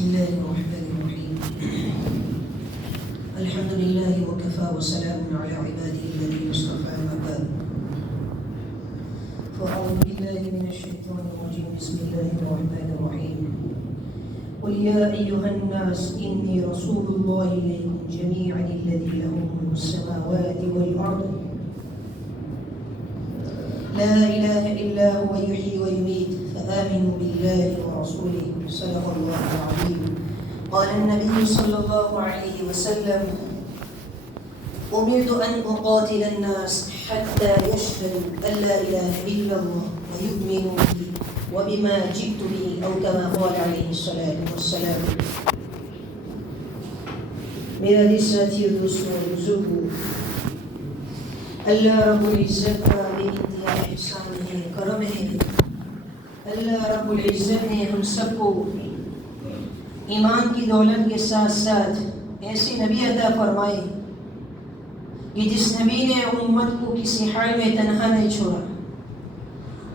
بسم الله الرحمن الرحيم. الحمد لله وكفى وسلام على عباده الذين اصطفى ما بعد. فأعوذ بالله من الشيطان الرجيم. بسم الله الرحمن الرحيم. قل يا أيها الناس إني رسول الله إليكم جميعا الذي له ملك السماوات والأرض لا إله إلا هو يحيي ويميت فآمنوا بالله ورسوله. صدق الله العظيم. قال النبي صلى الله عليه وسلم أمرت أن أقاتل الناس حتى يشهدوا أن لا إله إلا الله ويؤمنوا بي وبما جئت به أو كما قال عليه الصلاة والسلام. میرا عزیز ساتھی اور دوستوں اور بزرگوں، اللہ رب العزت کا بے انتہا احسان ہے، کرم ہے۔ اللہ رب العزت نے ہم سب کو ایمان کی دولت کے ساتھ ساتھ ایسے نبی عطا فرمائے کہ جس نبی نے امت کو کسی حال میں تنہا نہیں چھوڑا،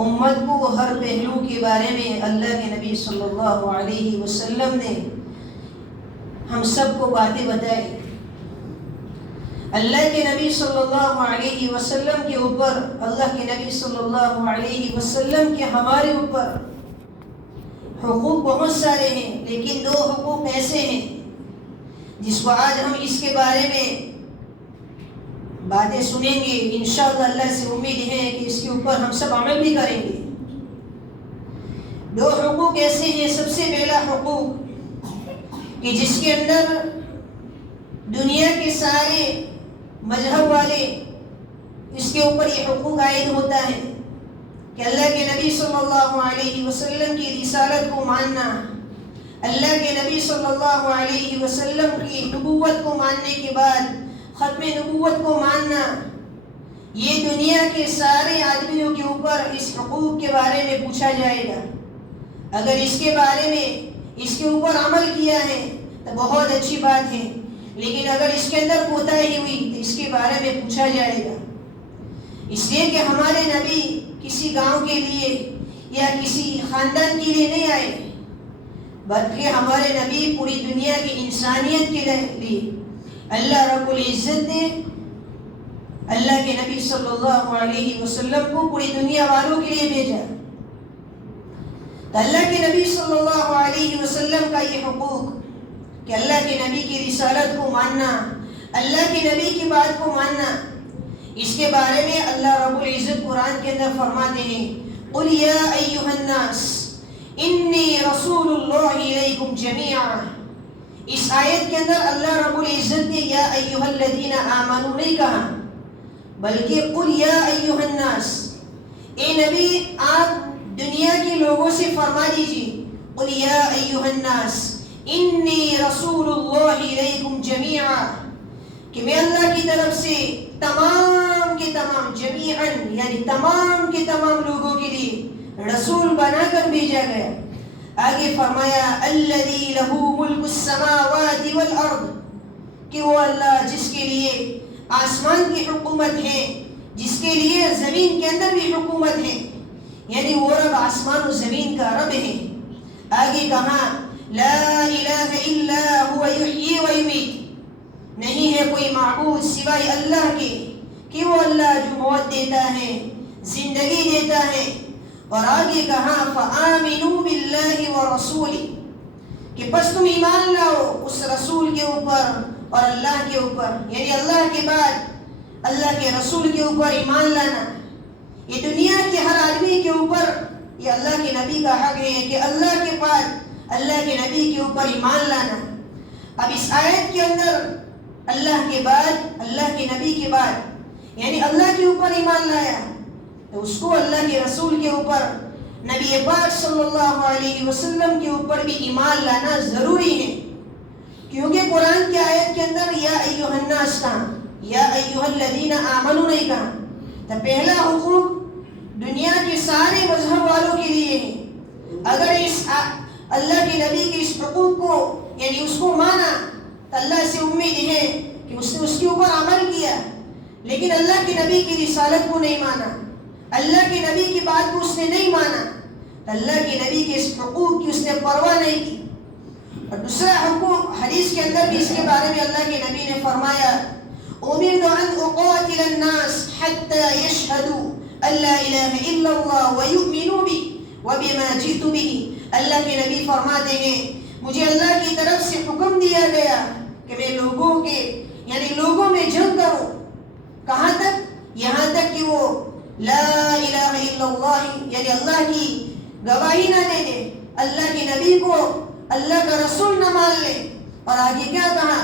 امت کو ہر پہلو کے بارے میں اللہ کے نبی صلی اللہ علیہ وسلم نے ہم سب کو باتیں بتائی۔ اللہ کے نبی صلی اللہ علیہ وسلم کے اوپر، اللہ کے نبی صلی اللہ علیہ وسلم کے ہمارے اوپر حقوق بہت سارے ہیں، لیکن دو حقوق ایسے ہیں جس کو آج ہم اس کے بارے میں باتیں سنیں گے۔ انشاءاللہ اللہ سے امید ہے کہ اس کے اوپر ہم سب عمل بھی کریں گے۔ دو حقوق ایسے ہیں۔ سب سے پہلا حقوق کہ جس کے اندر دنیا کے سارے مذہب والے اس کے اوپر یہ حقوق عائد ہوتا ہے کہ اللہ کے نبی صلی اللہ علیہ وسلم کی رسالت کو ماننا، اللہ کے نبی صلی اللہ علیہ وسلم کی نبوت کو ماننے کے بعد ختم نبوت کو ماننا۔ یہ دنیا کے سارے آدمیوں کے اوپر اس حقوق کے بارے میں پوچھا جائے گا۔ اگر اس کے بارے میں اس کے اوپر عمل کیا ہے تو بہت اچھی بات ہے، لیکن اگر اس کے اندر کوتاہی ہوئی تو اس کے بارے میں پوچھا جائے گا۔ اس لیے کہ ہمارے نبی کسی گاؤں کے لیے یا کسی خاندان کے لیے نہیں آئے، بلکہ ہمارے نبی پوری دنیا کی انسانیت کے لیے اللہ رب العزت نے اللہ کے نبی صلی اللہ علیہ وسلم کو پوری دنیا والوں کے لیے بھیجا۔ تو اللہ کے نبی صلی اللہ علیہ وسلم کا یہ حقوق کہ اللہ کے نبی کی رسالت کو ماننا، اللہ کے نبی کی بات کو ماننا، اس کے بارے میں اللہ رب العزت قرآن کے اندر فرماتے ہیں قُلْ يَا أَيُّهَا النَّاسِ إِنِّي رَسُولُ اللَّهِ إِلَيْكُمْ جَمِيعًا۔ اس آیت کے اندر اللہ رب العزت نے یا ایھا الذین آمنوا نہیں کہا، بلکہ قُلْ يَا أَيُّهَا النَّاسِ، اے نبی آپ دنیا کے لوگوں سے فرما دیجیے قُلْ يَا أَيُّهَا النَّاسِ إِنِّي رَسُولُ اللَّهِ إِلَيْكُمْ جَمِيعًا، کہ میں اللہ کی طرف سے تمام کے تمام، جمیعاً یعنی تمام کے تمام لوگوں کے لیے رسول بنا کر بھیجا گیا۔ آگے فرمایا الذی لہ ملک السماوات والارض، کہ وہ اللہ جس کے لیے آسمان کی حکومت ہے، جس کے لیے زمین کے اندر بھی حکومت ہے، یعنی وہ رب آسمان و زمین کا رب ہے۔ آگے کہا لا الہ الا هو یحیی و یمیت، نہیں ہے کوئی معبود سوائے اللہ کے کہ وہ اللہ جو موت دیتا ہے، زندگی دیتا ہے۔ اور آگے کہا فآمنوا باللہ ورسولہ، کہ پس تم ایمان لاؤ اس رسول کے اوپر اور اللہ کے اوپر، یعنی اللہ کے بعد اللہ کے رسول کے اوپر ایمان لانا۔ یہ دنیا کے ہر آدمی کے اوپر یہ اللہ کے نبی کا حق ہے کہ اللہ کے بعد اللہ کے نبی کے اوپر ایمان لانا۔ اب اس آیت کے اندر اللہ کے بعد، اللہ کے نبی کے بعد یعنی اللہ کے اوپر ایمان لایا تو اس کو اللہ کے رسول کے اوپر، نبی پاک صلی اللہ علیہ وسلم کے اوپر بھی ایمان لانا ضروری ہے، کیونکہ قرآن کی آیت کے اندر یا ایھا الناس کہا، یا ایھا الذین آمنوا نہیں کہا۔ تو پہلا حقوق دنیا کے سارے مذہب والوں کے لیے ہے۔ اگر اس اللہ کے نبی کے اس حقوق کو یعنی اس کو مانا تو اللہ سے امید ہے کہ اس نے اس کے اوپر عمل کیا، لیکن اللہ کے نبی کی رسالت کو نہیں مانا، اللہ کے نبی کی بات کو اس نے نہیں مانا، اللہ کے نبی کے اس حقوق کی اس نے پرواہ نہیں کی، اور دوسرا حقوق حدیث کے اندر بھی اس کے بارے میں اللہ کے نبی نے فرمایا امرت ان اقاتل الناس حتى يشهدوا ان لا اله الا الله ويؤمنوا بي وبما جئت به. اللہ کے نبی فرماتے ہیں مجھے اللہ کی طرف سے حکم دیا گیا کہ میں لوگوں میں جنگ کروں. کہاں تک؟ یہاں تک کہ وہ لا الہ الا اللہ یعنی اللہ کی گواہی نہ دے دے، اللہ کے نبی کو اللہ کا رسول نہ مان لے. اور آگے کیا کہا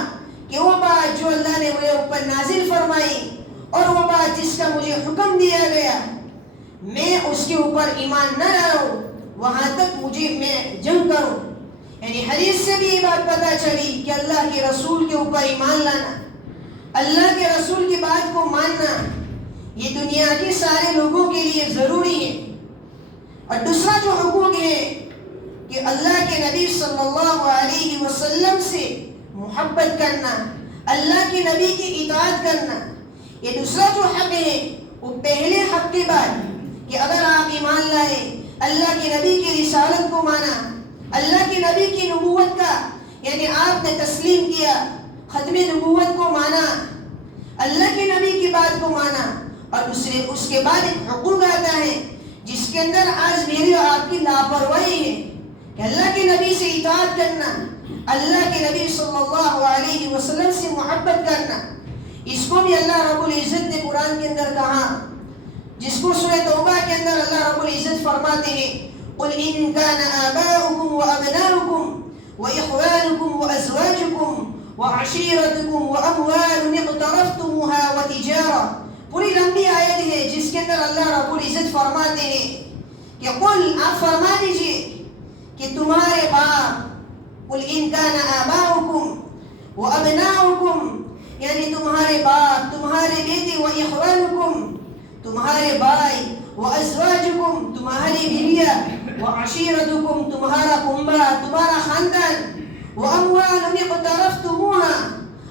کہ وہ بات جو اللہ نے میرے اوپر نازل فرمائی اور وہ بات جس کا مجھے حکم دیا گیا میں اس کے اوپر ایمان نہ لاؤں وہاں تک میں جنگ کروں. یعنی حدیث سے بھی یہ بات پتہ چلی کہ اللہ کے رسول کے اوپر ایمان لانا، اللہ کے رسول کی بات کو ماننا یہ دنیا کے سارے لوگوں کے لیے ضروری ہے. اور دوسرا جو حقوق ہے کہ اللہ کے نبی صلی اللہ علیہ وسلم سے محبت کرنا، اللہ کے نبی کی اطاعت کرنا. یہ دوسرا جو حق ہے وہ پہلے حق کے بعد کہ اگر آپ ایمان لائے، اللہ کے نبی کی رسالت کو مانا، اللہ کے نبی کی نبوت کا یعنی آپ نے تسلیم کیا، ختم نبوت کو مانا، اللہ کے نبی کی بات کو مانا. اور اس کے بعد ایک حقوق آتا ہے جس کے اندر آج میری اور آپ کی لاپرواہی ہے کہ اللہ کے نبی سے اطاعت کرنا، اللہ کے نبی صلی اللہ علیہ وسلم سے محبت کرنا. اس کو بھی اللہ رب العزت نے قرآن کے اندر کہا، جس کو سورہ توبہ کے اندر اللہ رب العزت فرماتے ہیں قل ان كان آباؤكم وأبناؤكم وإخوانكم وأزواجكم وعشيرتكم وأموال اقترفتموها وتجارة. پوری لمبی آیت ہے جس کے اندر اللہ رب العزت فرماتے ہیں کہ قل آپ فرما دیجئے کہ تمہارے باپ، قل ان كان آباؤكم وأبناؤكم یعنی تمہارے باپ، تمہارے بیٹے، وإخوانكم تمہارے بھائی، وأزواجكم تمہاری بیویاں، وعشیرتكم تمہارا کنبہ، تمہارا خاندان، وأموال اقترفتموها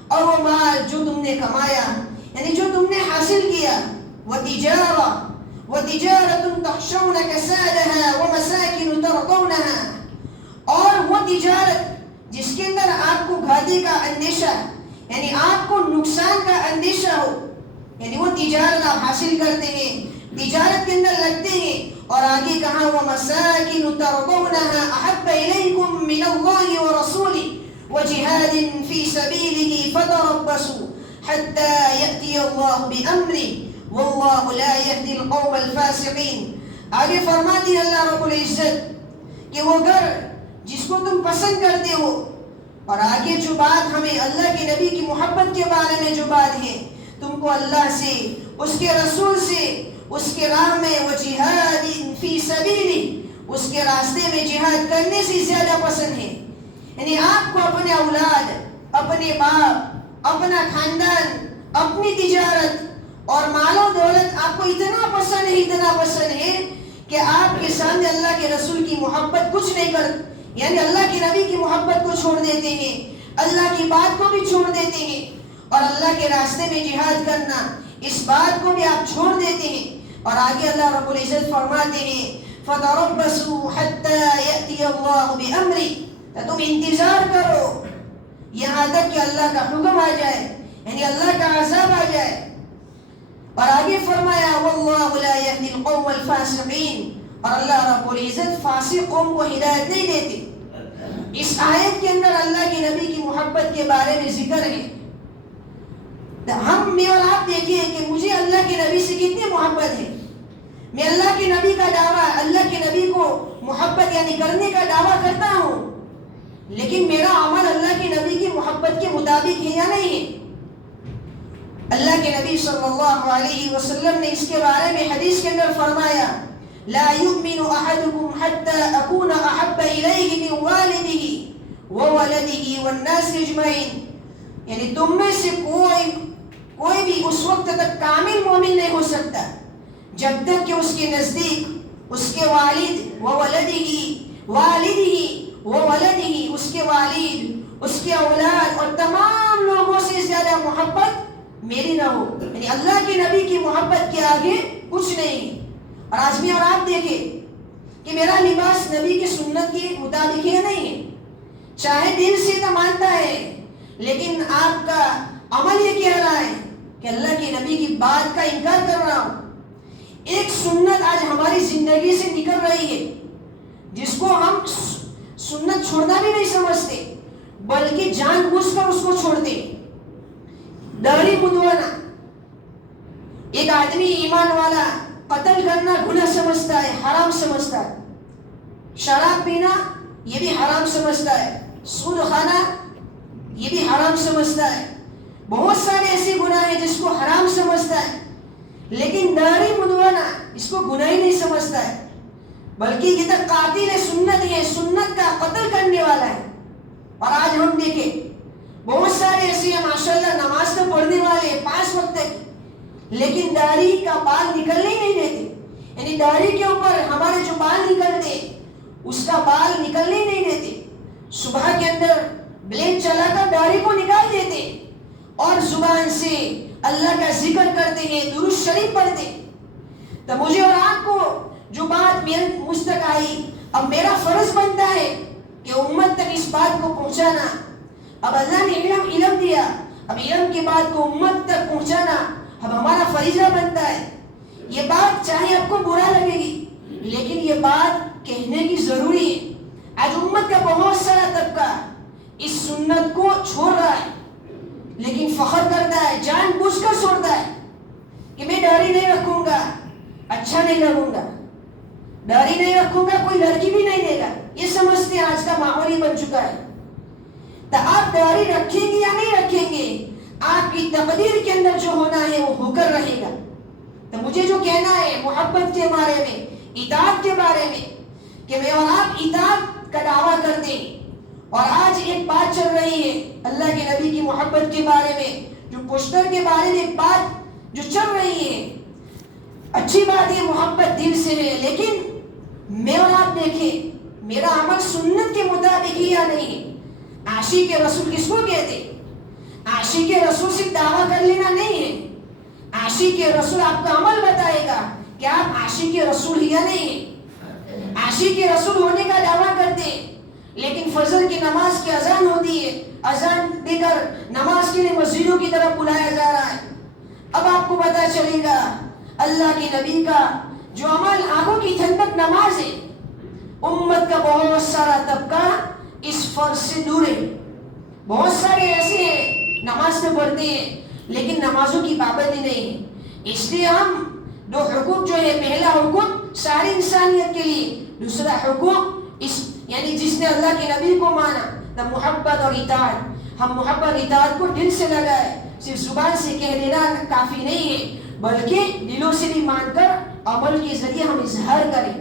اور وہ مال جو تم نے کمایا یعنی جو تم نے حاصل کیا، وتجارة تخشون كسادها ومساكن ترضونها اور وہ تجارت جس کے اندر آپ کو گھاٹے کا اندیشہ یعنی آپ کو نقصان کا اندیشہ ہو، یعنی وہ تجارت آپ حاصل کرتے ہیں، تجارت کے اندر لگتے ہیں. اور آگے کہا وَمَسَاكِنُ تَرْضَوْنَهَا أَحَبَّ إِلَيْكُم مِّنَ اللَّهِ وَرَسُولِهِ وَجِهَادٍ فِي سَبِيلِهِ فَتَرَبَّصُوا حَتَّى يَأْتِيَ اللَّهُ بِأَمْرِهِ وَاللَّهُ لَا يَهْدِي الْقَوْمَ الْفَاسِقِينَ. آگے فرماتی ہے اللہ رب العزت کہ وہ گھر جس کو تم پسند کرتے ہو. اور آگے جو بات ہمیں اللہ کے نبی کی محبت کے بارے میں جو بات ہے تم کو اللہ سے، اس کے رسول سے، اس کے راہ میں وجہاد فی سبیلہ اس کے راستے میں جہاد کرنے سے زیادہ پسند ہے. یعنی آپ کو اپنے اولاد، اپنے باپ، اپنا خاندان، اپنی تجارت اور مال و دولت آپ کو اتنا پسند ہے کہ آپ کے سامنے اللہ کے رسول کی محبت کچھ نہیں کر یعنی اللہ کے نبی کی محبت کو چھوڑ دیتے ہیں، اللہ کی بات کو بھی چھوڑ دیتے ہیں اور اللہ کے راستے میں جہاد کرنا اس بات کو بھی آپ چھوڑ دیتے ہیں. اور آگے اللہ رب العزت فرماتے ہیں فَتَرَبَّصُوا حَتَّى يَأْتِيَ اللَّهُ بِأَمْرِهِ تم انتظار کرو یہاں تک کہ اللہ کا حکم آ جائے یعنی اللہ کا عذاب آ جائے. اور آگے فرمایا وَاللَّهُ لَا يَهْدِي الْقَوْمَ الْفَاسِقِينَ اور اللہ رب العزت فاسق قوم کو ہدایت نہیں دیتے. اس آیت کے اندر اللہ کے نبی کی محبت کے بارے میں ذکر ہے. میں اور آپ دیکھیں کہ مجھے اللہ کے نبی سے کتنی محبت ہے. میں اللہ کے نبی کا دعویٰ، اللہ کے نبی کو محبت یعنی کرنے کا دعویٰ کرتا ہوں، لیکن میرا عمل اللہ کے نبی کی محبت کے مطابق ہے یا نہیں ہے. اللہ کے نبی صلی اللہ علیہ وسلم نے اس کے بارے میں حدیث کے اندر فرمایا لا يؤمن احدكم حتى اكون احب اليه من والده وولده والناس اجمعين. یعنی تم میں سے کوئی بھی اس وقت تک کامل مومن نہیں ہو سکتا جب تک کہ اس کے نزدیک اس کے والد والدہ اس کے والد، اس کے اولاد اور تمام لوگوں سے زیادہ محبت میری نہ ہو. یعنی اللہ کے نبی کی محبت کے آگے کچھ نہیں. اور آج بھی اور آپ دیکھیں کہ میرا لباس نبی کی سنت کے مطابق ہے نہیں ہے. چاہے دل سے تو مانتا ہے لیکن آپ کا عمل یہ کہہ رہا ہے کہ اللہ کے نبی کی بات کا انکار کر رہا ہوں. ایک سنت آج ہماری زندگی سے نکل رہی ہے جس کو ہم سنت چھوڑنا بھی نہیں سمجھتے بلکہ جان بوجھ کر اس کو چھوڑتے. داڑھی منڈوانا. ایک آدمی ایمان والا قتل کرنا گناہ سمجھتا ہے, حرام سمجھتا ہے. شراب پینا یہ بھی حرام سمجھتا ہے. سود کھانا یہ بھی حرام سمجھتا ہے. بہت سارے ایسے گناہ ہیں جس کو حرام سمجھتا ہے لیکن داڑھی منڈوانا اس کو گناہ ہی نہیں سمجھتا ہے بلکہ یہ تو قاتل سنت ہے, سنت کا قتل کرنے والا ہے. اور آج ہم دیکھیں بہت سارے ایسے ہیں ماشاءاللہ نماز تو پڑھنے والے 5 وقت تک لیکن داڑھی کا بال نکلنے ہی نہیں دیتے. یعنی داڑھی کے اوپر ہمارے جو بال نکلتے اس کا بال نکلنے ہی نہیں دیتے. صبح کے اندر بلیڈ چلا کر داڑھی کو نکال دیتے اور زبان سے اللہ کا ذکر کرتے ہیں, درود شریف پڑھتے. تو مجھے اور آپ کو جو بات مجھ تک آئی, اب میرا فرض بنتا ہے کہ امت تک اس بات کو پہنچانا. اب اللہ نے علم دیا, اب علم کی بات کو امت تک پہنچانا اب ہمارا فریضہ بنتا ہے. یہ بات چاہے آپ کو برا لگے گی لیکن یہ بات کہنے کی ضروری ہے. آج امت کا بہت سارا طبقہ اس سنت کو چھوڑ رہا ہے لیکن فخر کرتا ہے, جان بوجھ کر چھوڑتا ہے کہ میں داڑھی نہیں رکھوں گا, اچھا نہیں لگوں گا. داڑھی نہیں رکھوں گا کوئی لڑکی بھی نہیں دے گا. یہ سمجھتے ہیں آج کا ماحول ہی بن چکا ہے. تو آپ داڑھی رکھیں گے یا نہیں رکھیں گے آپ کی تقدیر کے اندر جو ہونا ہے وہ ہو کر رہے گا. تو مجھے جو کہنا ہے محبت کے بارے میں, اطاعت کے بارے میں, کہ میں اور آپ اطاعت کا دعویٰ کرتے ہیں اور آج ایک بات چل رہی ہے اللہ کے نبی کی محبت کے بارے میں, جو پوسٹر کے بارے میں ایک بات جو چل رہی ہے. اچھی بات ہے محبت دل سے ہے لیکن میں اور آپ دیکھیں میرا عمل سنت کے مطابق ہی یا نہیں. عاشق رسول کس کو کہتے؟ عاشق رسول صرف دعویٰ کر لینا نہیں ہے. عاشق رسول آپ کا عمل بتائے گا کہ آپ عاشق رسول ہی یا نہیں ہے. عاشق رسول ہونے کا دعویٰ کرتے لیکن فجر کی نماز کی اذان ہوتی ہے, اذان دے کر نماز کے لیے مسجدوں کی طرف بلایا جا رہا ہے. اب آپ کو پتا چلے گا اللہ کے نبی کا جو عمل آنکھوں کی ٹھنڈک نماز ہے. امت کا بہت سارا طبقہ اس فرض سے دور ہے. بہت سارے ایسے ہیں نماز تو پڑھتے ہیں لیکن نمازوں کی پابندی نہیں ہے. اس لیے ہم 2 حقوق جو ہے, پہلا حقوق ساری انسانیت کے لیے, دوسرا حقوق اس یعنی جس نے اللہ کے نبی کو مانا تو محبت اور اطاعت. ہم محبت اطاعت کو دل سے لگائے, صرف زبان سے کہہ دینا کافی نہیں ہے بلکہ دلوں سے بھی مان کر عمل کے ذریعے ہم اظہار کریں.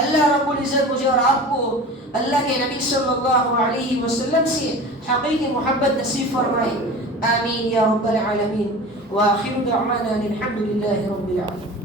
اللہ رب العزت مجھے اور آپ کو اللہ کے نبی صلی اللہ علیہ وسلم سے حقیقی محبت نصیب فرمائے. آمین یا رب العالمین. وآخر دعوانا الحمد للہ رب العالمین.